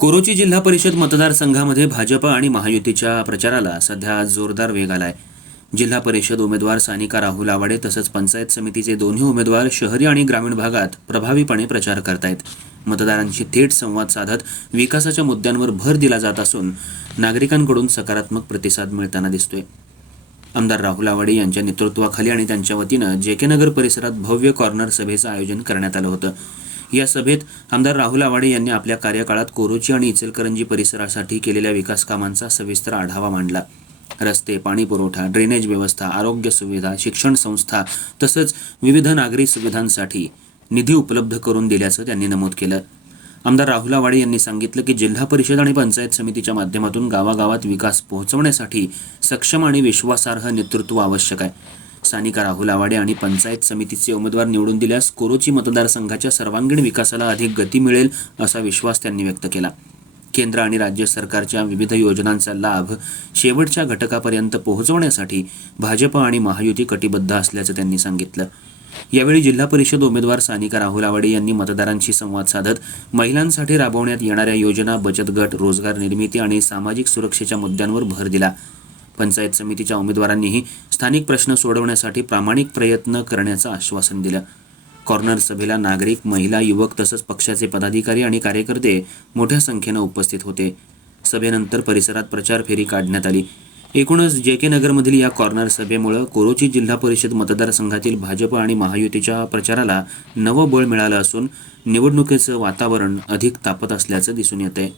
कोरोची जिल्हा परिषद मतदारसंघामध्ये भाजप आणि महायुतीच्या प्रचाराला सध्या जोरदार वेग आलाय. जिल्हा परिषद उमेदवार सानिका राहुल आवाडे तसंच पंचायत समितीचे दोन्ही उमेदवार शहरी आणि ग्रामीण भागात प्रभावीपणे प्रचार करतायत. मतदारांशी थेट संवाद साधत विकासाच्या मुद्द्यांवर भर दिला जात असून नागरिकांकडून सकारात्मक प्रतिसाद मिळताना दिसतोय. आमदार राहुल आवाडे यांच्या नेतृत्वाखाली आणि त्यांच्या वतीनं जे के नगर परिसरात भव्य कॉर्नर सभेचं आयोजन करण्यात आलं होतं. या सभेत आमदार राहुल आवाडे यांनी आपल्या कार्यकाळात कोरोची आणि इचलकरंजी परिसरासाठी केलेल्या विकास कामांचा सविस्तर आढावा मांडला. रस्ते पाणी पुरवठा ड्रेनेज व्यवस्था आरोग्य सुविधा शिक्षण संस्था तसंच विविध नागरी सुविधांसाठी निधी उपलब्ध करून दिल्याचं त्यांनी नमूद केलं. आमदार राहुल आवाडे यांनी सांगितलं की जिल्हा परिषद आणि पंचायत समितीच्या माध्यमातून गावागावात विकास पोहोचवण्यासाठी सक्षम आणि विश्वासार्ह नेतृत्व आवश्यक आहे. सानिका राहुल आवाडे आणि पंचायत समितीचे उमेदवार निवडून दिल्यास कोरोची मतदारसंघाच्या सर्वांगीण विकासाला अधिक गती मिळेल असा विश्वास त्यांनी व्यक्त केला. केंद्र आणि राज्य सरकारच्या विविध योजनांचा लाभ शेवटच्या घटकापर्यंत पोहोचवण्यासाठी भाजप आणि महायुती कटिबद्ध असल्याचं त्यांनी सांगितलं. यावेळी जिल्हा परिषद उमेदवार सानिका राहुल आवाडे यांनी मतदारांशी संवाद साधत महिलांसाठी राबवण्यात येणाऱ्या योजना बचत गट रोजगार निर्मिती आणि सामाजिक सुरक्षेच्या मुद्द्यांवर भर दिला. पंचायत समितीच्या उमेदवारांनीही स्थानिक प्रश्न सोडवण्यासाठी प्रामाणिक प्रयत्न करण्याचं आश्वासन दिलं. कॉर्नर सभेला नागरिक महिला युवक तसंच पक्षाचे पदाधिकारी आणि कार्यकर्ते मोठ्या संख्येनं उपस्थित होते. सभेनंतर परिसरात प्रचार फेरी काढण्यात आली. एकूणच जे के नगरमधील या कॉर्नर सभेमुळं कोरोची जिल्हा परिषद मतदारसंघातील भाजप आणि महायुतीच्या प्रचाराला नवं बळ मिळालं असून निवडणुकीचं वातावरण अधिक तापत असल्याचं दिसून येतंय.